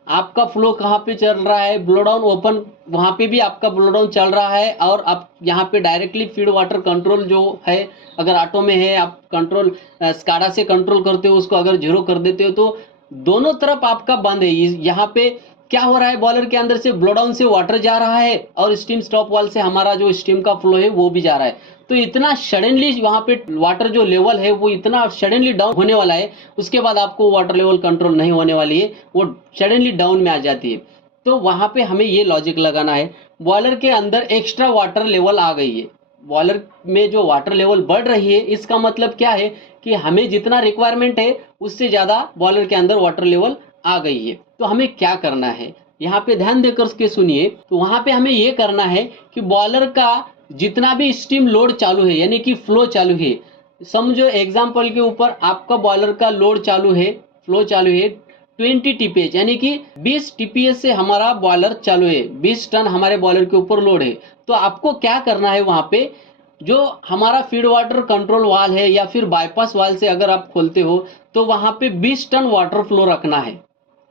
आपका फ्लो कहाँ पे चल रहा है, ब्लो डाउन ओपन, वहां पे भी आपका ब्लो डाउन चल रहा है और आप यहाँ पे डायरेक्टली फीड वाटर कंट्रोल जो है, अगर ऑटो में है आप कंट्रोल स्काडा से कंट्रोल करते हो उसको, अगर जीरो कर देते हो तो दोनों तरफ आपका बंद है। यहाँ पे क्या हो रहा है, बॉयलर के अंदर से ब्लो डाउन से वाटर जा रहा है और स्टीम स्टॉप वाल से हमारा जो स्टीम का फ्लो है वो भी जा रहा है। तो इतना सडनली वहां पे वाटर जो लेवल है वो इतना सडनली डाउन होने वाला है, उसके बाद आपको वाटर लेवल कंट्रोल नहीं होने वाली है, वो सडनली डाउन में आ जाती है। तो वहां पे हमें ये लॉजिक लगाना है, बॉयलर के अंदर एक्स्ट्रा वाटर लेवल आ गई है, बॉयलर में जो वाटर लेवल बढ़ रही है, इसका मतलब क्या है कि हमें जितना रिक्वायरमेंट है उससे ज्यादा बॉयलर के अंदर वाटर लेवल आ गई है। तो हमें क्या करना है, यहाँ पे ध्यान देकर के सुनिए। तो वहां पे हमें ये करना है कि बॉयलर का जितना भी स्टीम लोड चालू है यानी कि फ्लो चालू है, समझो एग्जांपल के ऊपर आपका बॉयलर का लोड चालू है, फ्लो चालू है 20 टीपीएच यानी कि 20 टीपीएच से हमारा बॉयलर चालू है, 20 टन हमारे बॉयलर के ऊपर लोड है। तो आपको क्या करना है, वहां पे जो हमारा फीड वाटर कंट्रोल वाल है या फिर बाईपास वाल से अगर आप खोलते हो तो वहां पे 20 टन वाटर फ्लो रखना है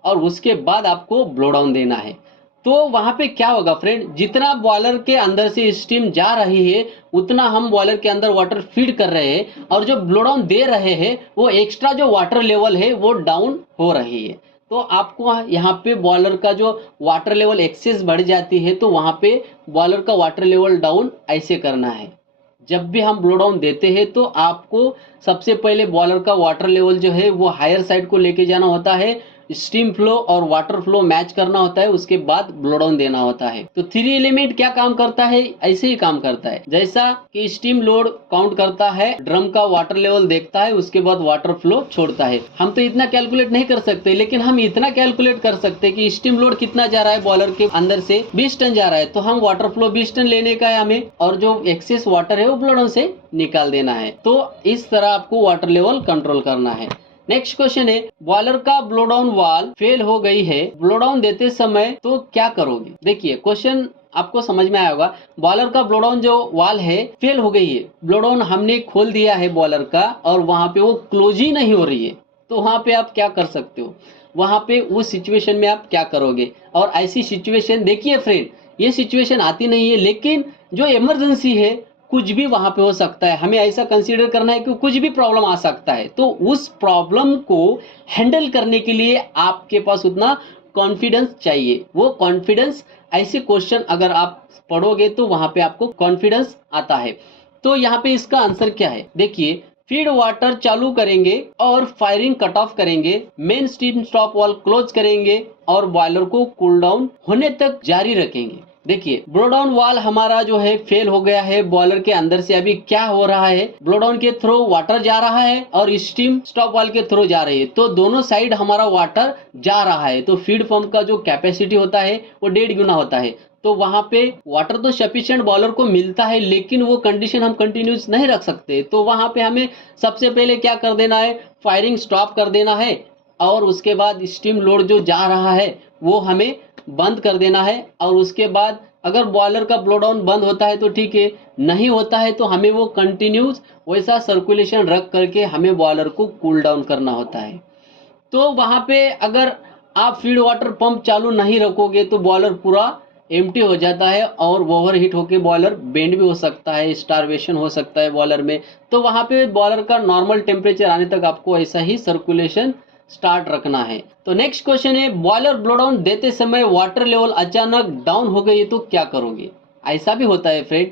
और उसके बाद आपको ब्लो डाउन देना है। तो वहां पे क्या होगा फ्रेंड, जितना बॉयलर के अंदर से स्टीम जा रही है उतना हम बॉयलर के अंदर वाटर फीड कर रहे हैं और जो ब्लो डाउन दे रहे हैं वो एक्स्ट्रा जो वाटर लेवल है वो डाउन हो रही है। तो आपको यहाँ पे बॉयलर का जो वाटर लेवल एक्सेस बढ़ जाती है तो वहां पे बॉयलर का वाटर लेवल डाउन ऐसे करना है। जब भी हम ब्लो डाउन देते हैं तो आपको सबसे पहले बॉयलर का वाटर लेवल जो है वो हायर साइड को लेके जाना होता है, स्टीम फ्लो और वाटर फ्लो मैच करना होता है, उसके बाद ब्लो डाउन देना होता है। तो 3 एलिमेंट क्या काम करता है, ऐसे ही काम करता है जैसा कि स्टीम लोड काउंट करता है, ड्रम का वाटर लेवल देखता है, उसके बाद वाटर फ्लो छोड़ता है। हम तो इतना कैलकुलेट नहीं कर सकते, लेकिन हम इतना कैलकुलेट कर सकते हैं कि स्टीम लोड कितना जा रहा है, बॉयलर के अंदर से 20 टन जा रहा है तो हम वाटर फ्लो 20 टन लेने का है हमें, और जो एक्सेस वाटर है वो ब्लो डाउन से निकाल देना है। तो इस तरह आपको वाटर लेवल कंट्रोल करना है। नेक्स्ट क्वेश्चन है, बॉयलर का ब्लो डाउन वाल फेल हो गई है, ब्लो डाउन देते समय तो क्या करोगे? देखिए क्वेश्चन आपको समझ में आया होगा। बॉयलर का ब्लो डाउन जो वाल है फेल हो गई है, ब्लो डाउन हमने खोल दिया है बॉयलर का और वहां पे वो क्लोज ही नहीं हो रही है, तो वहां पे आप क्या कर सकते हो, वहां पे उस सिचुएशन में आप क्या करोगे? और ऐसी सिचुएशन देखिए फ्रेंड, ये सिचुएशन आती नहीं है, लेकिन जो इमरजेंसी है कुछ भी वहां पे हो सकता है, हमें ऐसा कंसीडर करना है कि कुछ भी प्रॉब्लम आ सकता है। तो उस प्रॉब्लम को हैंडल करने के लिए आपके पास उतना कॉन्फिडेंस चाहिए। वो कॉन्फिडेंस, ऐसे क्वेश्चन अगर आप पढ़ोगे तो वहां पे आपको कॉन्फिडेंस आता है। तो यहाँ पे इसका आंसर क्या है, देखिए फीड वाटर चालू करेंगे और फायरिंग कट ऑफ करेंगे, मेन स्टीम स्टॉप वाल क्लोज करेंगे और बॉयलर को कूल डाउन होने तक जारी रखेंगे। देखिए ब्लो डाउन वाल हमारा जो है फेल हो गया है, बॉयलर के अंदर से अभी क्या हो रहा है, ब्लो डाउन के थ्रू वाटर जा रहा है और स्टीम स्टॉप वाल के थ्रू जा रही है, तो दोनों साइड हमारा वाटर जा रहा है। तो फीड पंप का जो कैपेसिटी होता है वो 1.5 गुना होता है। तो वहां पे वाटर तो सफिशिएंट बॉयलर को मिलता है, लेकिन वो कंडीशन हम कंटिन्यूस नहीं रख सकते। तो वहां पे हमें सबसे पहले क्या कर देना है, फायरिंग स्टॉप कर देना है और उसके बाद स्टीम लोड जो जा रहा है वो हमें बंद कर देना है। और उसके बाद अगर बॉयलर का ब्लो डाउन बंद होता है तो ठीक है, नहीं होता है तो हमें वो कंटिन्यूस वैसा सर्कुलेशन रख करके हमें बॉयलर को कूल डाउन करना होता है। तो वहां पे अगर आप फीड वाटर पंप चालू नहीं रखोगे तो बॉयलर पूरा एम्प्टी हो जाता है और ओवरहीट होकर बॉयलर बेंड भी हो सकता है, स्टारवेशन हो सकता है बॉयलर में। तो वहाँ पे बॉयलर का नॉर्मल टेम्परेचर आने तक आपको ऐसा ही सर्कुलेशन स्टार्ट रखना है। तो नेक्स्ट क्वेश्चन है, बॉयलर ब्लो डाउन देते समय वाटर लेवल अचानक डाउन हो गई तो क्या करोगे? ऐसा भी होता है फ्रेंड,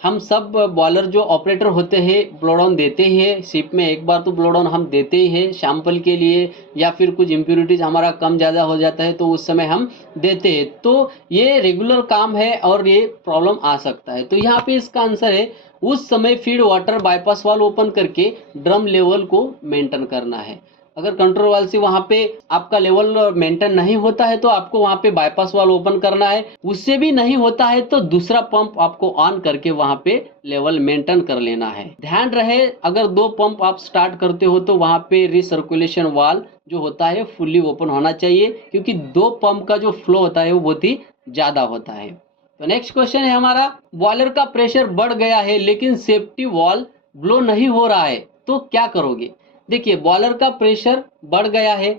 हम सब बॉयलर जो ऑपरेटर होते हैं ब्लो डाउन देते हैं शिप में, एक बार तो ब्लो डाउन हम देते ही हैं सैंपल के लिए, या फिर कुछ इम्प्योरिटीज हमारा कम ज़्यादा हो जाता है तो उस समय हम देते हैं। तो ये रेगुलर काम है और ये प्रॉब्लम आ सकता है। तो यहाँ पे इसका आंसर है, उस समय feed water bypass valve open करके ड्रम लेवल को मेंटेन करना है। अगर कंट्रोल वाल्व से वहां पे आपका लेवल मेंटेन नहीं होता है तो आपको वहां पे बाईपास वाल्व ओपन करना है। उससे भी नहीं होता है तो दूसरा पंप आपको ऑन करके वहां पे लेवल मेंटेन कर लेना है। ध्यान रहे, अगर 2 पंप आप स्टार्ट करते हो तो वहां पे रिसर्कुलेशन वाल्व जो होता है फुल्ली ओपन होना चाहिए, क्योंकि 2 पंप का जो फ्लो होता है वो बहुत ही ज्यादा होता है। तो नेक्स्ट क्वेश्चन है हमारा, बॉयलर का प्रेशर बढ़ गया है लेकिन सेफ्टी वाल्व ब्लो नहीं हो रहा है तो क्या करोगे? देखिए, बॉयलर का प्रेशर बढ़ गया है,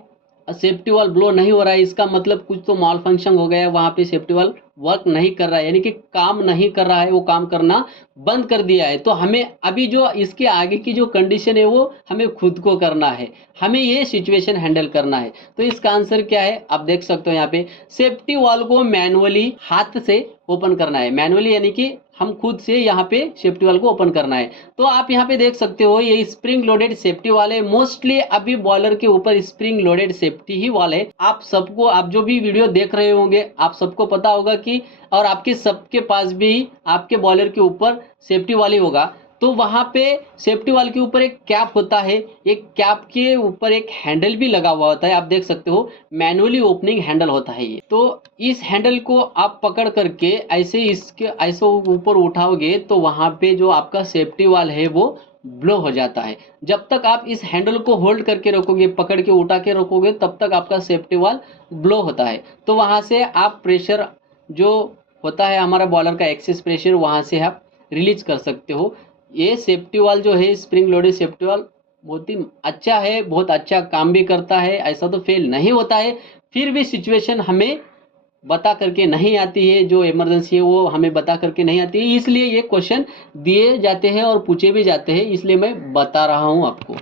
सेफ्टी वाल्व ब्लो नहीं हो रहा है, इसका मतलब कुछ तो माल फंक्शन हो गया है, वहां पे सेफ्टी वाल्व वर्क नहीं कर रहा है, यानी कि काम नहीं कर रहा है, वो काम करना बंद कर दिया है। तो हमें अभी जो इसके आगे की जो कंडीशन है वो हमें खुद को करना है, हमें ये सिचुएशन हैंडल करना है। तो इसका आंसर क्या है, आप देख सकते हो यहाँ पे, सेफ्टी वाल्व को मैनुअली हाथ से ओपन करना है। मैनुअली यानी कि हम खुद से यहाँ पे सेफ्टी वाल्व को ओपन करना है। तो आप यहाँ पे देख सकते हो ये स्प्रिंग लोडेड सेफ्टी वाल है। मोस्टली अभी बॉयलर के ऊपर स्प्रिंग लोडेड सेफ्टी ही वाल है। आप सबको, आप जो भी वीडियो देख रहे होंगे, आप सबको पता होगा कि, और आपके सबके पास भी आपके बॉयलर के ऊपर सेफ्टी वाल ही होगा। तो वहां पे सेफ्टी वाल के ऊपर एक कैप होता है, एक कैप के ऊपर एक हैंडल भी लगा हुआ होता है, आप देख सकते हो, मैनुअली ओपनिंग हैंडल होता है ये। तो इस हैंडल को आप पकड़ करके ऐसे इसके ऐसे ऊपर उठाओगे तो वहां पे जो आपका सेफ्टी वाल है वो ब्लो हो जाता है। जब तक आप इस हैंडल को होल्ड करके रखोगे, पकड़ के उठा के रखोगे, तब तक आपका सेफ्टी वाल ब्लो होता है। तो वहां से आप प्रेशर जो होता है हमारा बॉयलर का एक्सेस प्रेशर, वहां से आप रिलीज कर सकते हो। ये सेफ्टी वाल जो है, स्प्रिंग लोडेड सेफ्टी वाल, बहुत ही अच्छा है, बहुत अच्छा काम भी करता है, ऐसा तो फेल नहीं होता है। फिर भी सिचुएशन हमें बता करके नहीं आती है, जो इमरजेंसी है वो हमें बता करके नहीं आती है, इसलिए ये क्वेश्चन दिए जाते हैं और पूछे भी जाते हैं, इसलिए मैं बता रहा हूं आपको।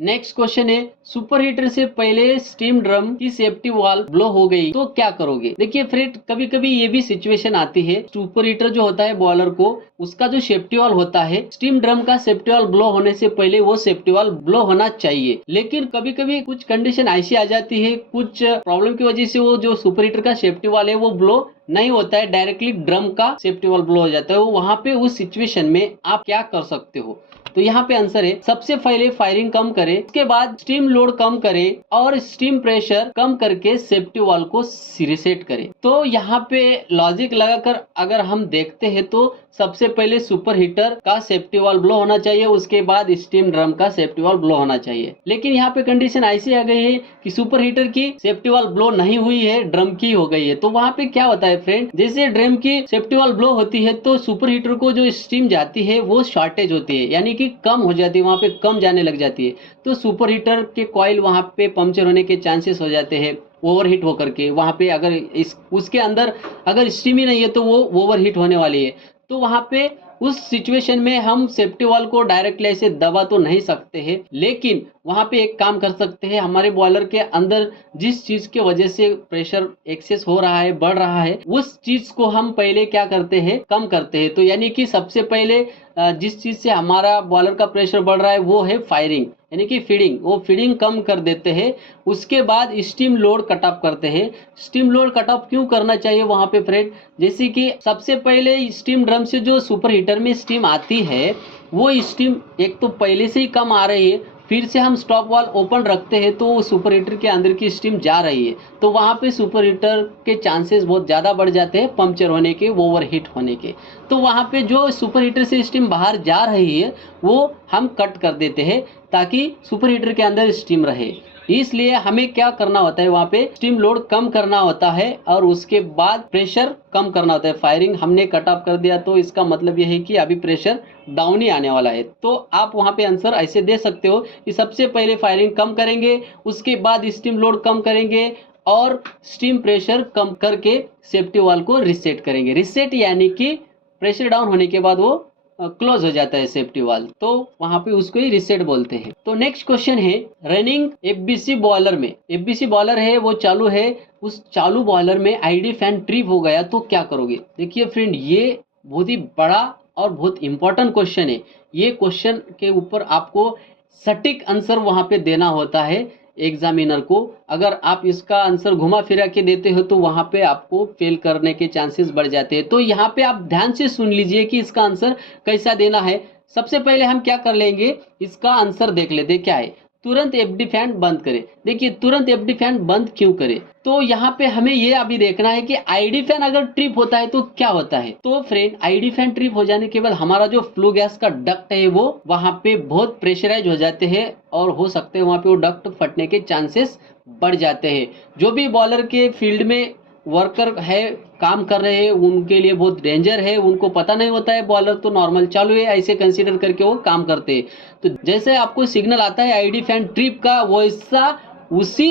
नेक्स्ट क्वेश्चन है, सुपर हीटर से पहले स्टीम ड्रम की सेफ्टी वाल्व ब्लो हो गई तो क्या करोगे? देखिए फ्रेंड, कभी कभी ये भी सिचुएशन आती है, सुपर हीटर जो होता है बॉयलर को, उसका जो सेफ्टी वाल्व होता है, स्टीम ड्रम का सेफ्टी वाल्व ब्लो होने से पहले वो सेफ्टी वाल्व ब्लो होना चाहिए। लेकिन कभी कभी कुछ कंडीशन ऐसी आ जाती है, कुछ प्रॉब्लम की वजह से वो जो सुपर हीटर का सेफ्टी वाल्व है वो ब्लो नहीं होता है, डायरेक्टली ड्रम का सेफ्टी वाल्व ब्लो हो जाता है। वहां पे उस सिचुएशन में आप क्या कर सकते हो? तो यहाँ पे आंसर है, सबसे पहले फायरिंग कम करें, उसके बाद स्टीम लोड कम करें और स्टीम प्रेशर कम करके सेफ्टी वाल्व को रिसेट करें। तो यहाँ पे लॉजिक लगाकर अगर हम देखते हैं तो सबसे पहले सुपर हीटर का सेफ्टी वाल्व ब्लो होना चाहिए, उसके बाद स्टीम ड्रम का सेफ्टी वाल्व ब्लो होना चाहिए। लेकिन यहाँ पे कंडीशन ऐसी आ गई है कि सुपर हीटर की सेफ्टी वाल्व ब्लो नहीं हुई है, ड्रम की हो गई है। तो वहाँ पे क्या होता है फ्रेंड, जैसे ड्रम की सेफ्टी वाल्व ब्लो होती है तो सुपर हीटर को जो स्टीम जाती है वो शॉर्टेज होती है, यानी कि कम हो जाती है, वहाँ पे कम जाने लग जाती है। तो सुपर हीटर के कॉइल वहाँ पे पंक्चर होने के चांसेस हो जाते हैं, ओवरहीट होकर के। वहाँ पे अगर इस उसके अंदर अगर स्टीम ही नहीं है तो वो ओवरहीट होने वाली है। तो वहाँ पे उस सिचुएशन में हम सेफ्टी वाल को डायरेक्टली ऐसे दबा तो नहीं सकते हैं, लेकिन वहाँ पे एक काम कर सकते हैं, हमारे बॉयलर के अंदर जिस चीज की वजह से प्रेशर एक्सेस हो रहा है, बढ़ रहा है, उस चीज को हम पहले क्या करते हैं, कम करते हैं। तो यानी कि सबसे पहले जिस चीज से हमारा बॉयलर का प्रेशर बढ़ रहा है वो है फायरिंग, यानी कि फीडिंग, वो फीडिंग कम कर देते हैं। उसके बाद स्टीम लोड कट ऑफ करते हैं। स्टीम लोड कट ऑफ क्यों करना चाहिए वहां पे फ्रेंड, जैसे कि सबसे पहले स्टीम ड्रम से जो सुपर हीटर में स्टीम आती है वो स्टीम एक तो पहले से ही कम आ रही है, फिर से हम स्टॉप वाल्व ओपन रखते हैं तो सुपर हीटर के अंदर की स्टीम जा रही है, तो वहां पे सुपर हीटर के चांसेस बहुत ज़्यादा बढ़ जाते हैं पंक्चर होने के, ओवरहीट होने के। तो वहां पे जो सुपर हीटर से स्टीम बाहर जा रही है वो हम कट कर देते हैं ताकि सुपर हीटर के अंदर स्टीम रहे। इसलिए हमें क्या करना होता है, वहां पे स्टीम लोड कम करना होता है और उसके बाद प्रेशर कम करना होता है। फायरिंग हमने कट ऑफ कर दिया तो इसका मतलब यह है कि अभी प्रेशर डाउन ही आने वाला है। तो आप वहां पे आंसर ऐसे दे सकते हो कि सबसे पहले फायरिंग कम करेंगे, उसके बाद स्टीम लोड कम करेंगे और स्टीम प्रेशर कम करके सेफ्टी वाल्व को रीसेट करेंगे। रीसेट यानी कि प्रेशर डाउन होने के बाद वो क्लोज हो जाता है सेफ्टी वाल्व, तो वहां पे उसको ही रीसेट बोलते हैं। तो नेक्स्ट क्वेश्चन है, रनिंग एफबीसी बॉयलर में, एफबीसी बॉयलर है वो चालू है, उस चालू बॉयलर में आईडी फैन ट्रिप हो गया तो क्या करोगे। देखिए फ्रेंड, ये बहुत ही बड़ा और बहुत इंपॉर्टेंट क्वेश्चन है। ये क्वेश्चन के ऊपर आपको सटीक आंसर वहां पे देना होता है एग्जामिनर को। अगर आप इसका आंसर घुमा फिरा के देते हो तो वहां पे आपको फेल करने के चांसेस बढ़ जाते हैं। तो यहाँ पे आप ध्यान से सुन लीजिए कि इसका आंसर कैसा देना है। सबसे पहले हम क्या कर लेंगे, इसका आंसर देख लेते क्या है। तुरंत एफडी फैन बंद करें। देखिए तुरंत एफडी फैन बंद क्यों करें, तो यहाँ पे हमें ये अभी देखना है कि आईडी फैन अगर ट्रिप होता है तो क्या होता है। तो फ्रेंड, आईडी फैन ट्रिप हो जाने के बाद हमारा जो फ्लू गैस का डक्ट है वो वहां पे बहुत प्रेशराइज हो जाते हैं और हो सकते हैं वहां पे वो डक्ट फटने के चांसेस बढ़ जाते हैं। जो भी बॉयलर के फील्ड में वर्कर है, काम कर रहे हैं, उनके लिए बहुत डेंजर है। उनको पता नहीं होता है बॉयलर तो नॉर्मल चालू है, ऐसे कंसीडर करके वो काम करते हैं। तो जैसे आपको सिग्नल आता है आईडी फैन ट्रिप का, वैसा उसी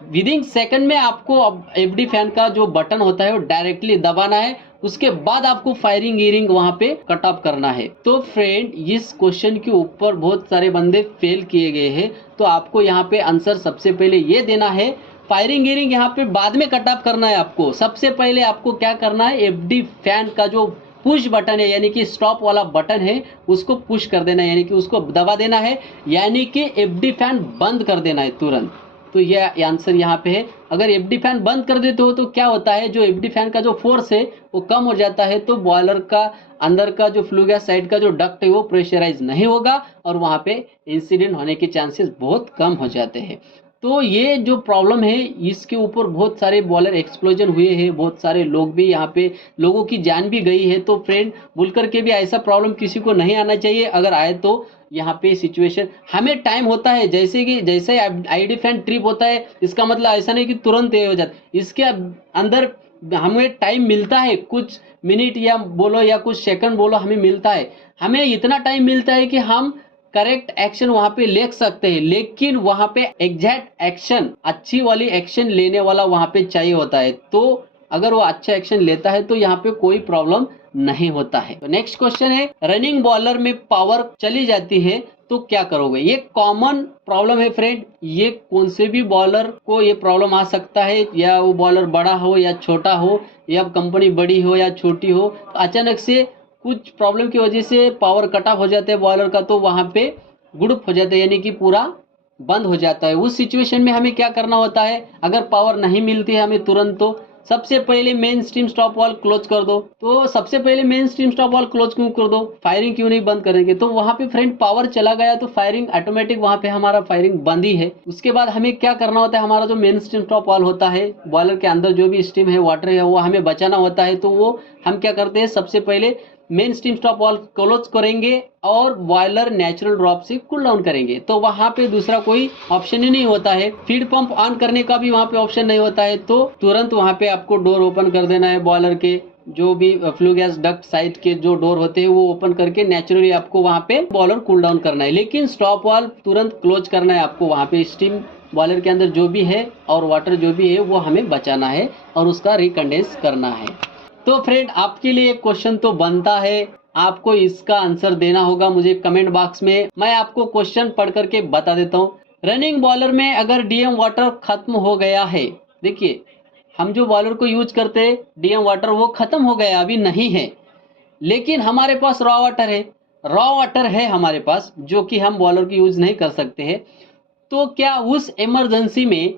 विदिन सेकंड में आपको एफडी फैन का जो बटन होता है वो डायरेक्टली दबाना है। उसके बाद आपको फायरिंग ईयरिंग वहां पे कट ऑफ करना है। तो फ्रेंड, इस क्वेश्चन के ऊपर बहुत सारे बंदे फेल किए गए हैं, तो आपको यहाँ पे आंसर सबसे पहले ये देना है। फायरिंग ईयरिंग यहाँ पे बाद में कट ऑफ करना है आपको। सबसे पहले आपको क्या करना है, एफडी फैन का जो पुश बटन है यानी कि स्टॉप वाला बटन है उसको पुश कर देना है, यानी कि उसको दबा देना है, यानी कि एफडी फैन बंद कर देना है तुरंत। तो ये आंसर यहाँ पे है। अगर एफडी फैन बंद कर देते हो तो क्या होता है, जो एफडी फैन का जो फोर्स है वो कम हो जाता है, तो बॉयलर का अंदर का जो फ्लू गैस साइड का जो डक्ट है वो प्रेशराइज नहीं होगा और वहां पे इंसिडेंट होने के चांसेस बहुत कम हो जाते हैं। तो ये जो प्रॉब्लम है इसके ऊपर बहुत सारे बॉयलर एक्सप्लोजन हुए हैं, बहुत सारे लोग भी यहाँ पे, लोगों की जान भी गई है। तो फ्रेंड, भूल करके भी ऐसा प्रॉब्लम किसी को नहीं आना चाहिए। अगर आए तो यहाँ पे सिचुएशन, हमें टाइम होता है, जैसे आईडी फैन ट्रिप होता है इसका मतलब ऐसा नहीं कि तुरंत ये हो जाता है, इसके अंदर हमें टाइम मिलता है, कुछ मिनट या बोलो या कुछ सेकंड बोलो हमें मिलता है। हमें इतना टाइम मिलता है कि हम करेक्ट एक्शन वहां पे ले सकते हैं, लेकिन वहां पे एग्जैक्ट एक्शन, अच्छी वाली एक्शन लेने वाला वहां पे चाहिए होता है। तो अगर वो अच्छा एक्शन लेता है तो यहाँ पे कोई प्रॉब्लम नहीं होता है। तो नेक्स्ट क्वेश्चन है, रनिंग बॉयलर में पावर चली जाती है तो क्या करोगे। ये कॉमन प्रॉब्लम है फ्रेंड, ये कौन से भी बॉयलर को ये प्रॉब्लम आ सकता है, या वो बॉयलर बड़ा हो या छोटा हो, या कंपनी बड़ी हो या छोटी हो, तो अचानक से कुछ प्रॉब्लम की वजह से पावर कट ऑफ हो जाता है बॉयलर का, तो वहां पे गुड़ुप हो जाता है, यानी कि पूरा बंद हो जाता है। उस सिचुएशन में हमें क्या करना होता है, अगर पावर नहीं मिलती है हमें तुरंत, तो सबसे पहले main stream stop valve close कर दो। तो सबसे पहले main stream stop valve close क्यों कर दो, फायरिंग क्यों नहीं बंद करेंगे। तो वहां पे फ्रेंड पावर चला गया तो फायरिंग ऑटोमेटिक, वहां पे हमारा फायरिंग बंद ही है। उसके बाद हमें क्या करना होता है, हमारा जो मेन स्ट्रीम स्टॉप वाल्व होता है, बॉयलर के अंदर जो भी स्टीम है, वाटर है, वो हमें बचाना होता है। तो वो हम क्या करते हैं, सबसे पहले main steam stop valve close करेंगे और बॉयलर नेचुरल ड्रॉप से कूल डाउन करेंगे। तो वहां पे दूसरा कोई ऑप्शन ही नहीं होता है, फीड पंप ऑन करने का भी वहां पे ऑप्शन नहीं होता है। तो तुरंत वहां पे आपको डोर ओपन कर देना है, बॉयलर के जो भी फ्लू गैस डक्ट साइड के जो डोर होते हैं वो ओपन करके नेचुरली आपको वहां पे बॉयलर कूल डाउन करना है। लेकिन स्टॉप वाल्व तुरंत क्लोज करना है आपको, वहां पे स्टीम बॉयलर के अंदर जो भी है और वाटर जो भी है वो हमें बचाना है और उसका रिकंडेंस करना है। तो फ्रेंड, आपके लिए एक क्वेश्चन तो बनता है, आपको इसका आंसर देना होगा मुझे कमेंट बॉक्स में। मैं आपको क्वेश्चन पढ़ करके बता देता हूँ। रनिंग बॉयलर में अगर डीएम वाटर खत्म हो गया है, देखिए हम जो बॉयलर को यूज करते हैं डीएम वाटर वो खत्म हो गया, अभी नहीं है, लेकिन हमारे पास रॉ वाटर है, रॉ वाटर है हमारे पास जो कि हम बॉयलर की यूज नहीं कर सकते हैं। तो क्या उस इमरजेंसी में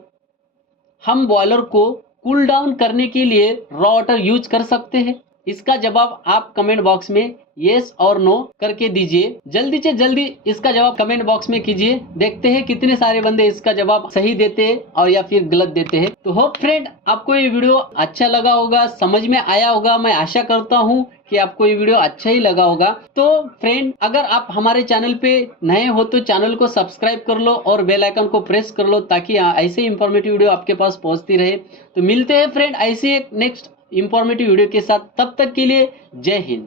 हम बॉयलर को कूल डाउन करने के लिए रॉ वाटर यूज कर सकते हैं? इसका जवाब आप कमेंट बॉक्स में यस और नो करके दीजिए। जल्दी से जल्दी इसका जवाब कमेंट बॉक्स में कीजिए, देखते हैं कितने सारे बंदे इसका जवाब सही देते हैं और या फिर गलत देते हैं। तो होप फ्रेंड, आपको ये वीडियो अच्छा लगा होगा, समझ में आया होगा। मैं आशा करता हूँ कि आपको ये वीडियो अच्छा ही लगा होगा। तो फ्रेंड, अगर आप हमारे चैनल पे नए हो तो चैनल को सब्सक्राइब कर लो और बेल आइकन को प्रेस कर लो, ताकि ऐसे इंफॉर्मेटिव वीडियो आपके पास पहुंचती रहे। तो मिलते हैं फ्रेंड ऐसे एक नेक्स्ट इंफॉर्मेटिव वीडियो के साथ, तब तक के लिए जय हिंद।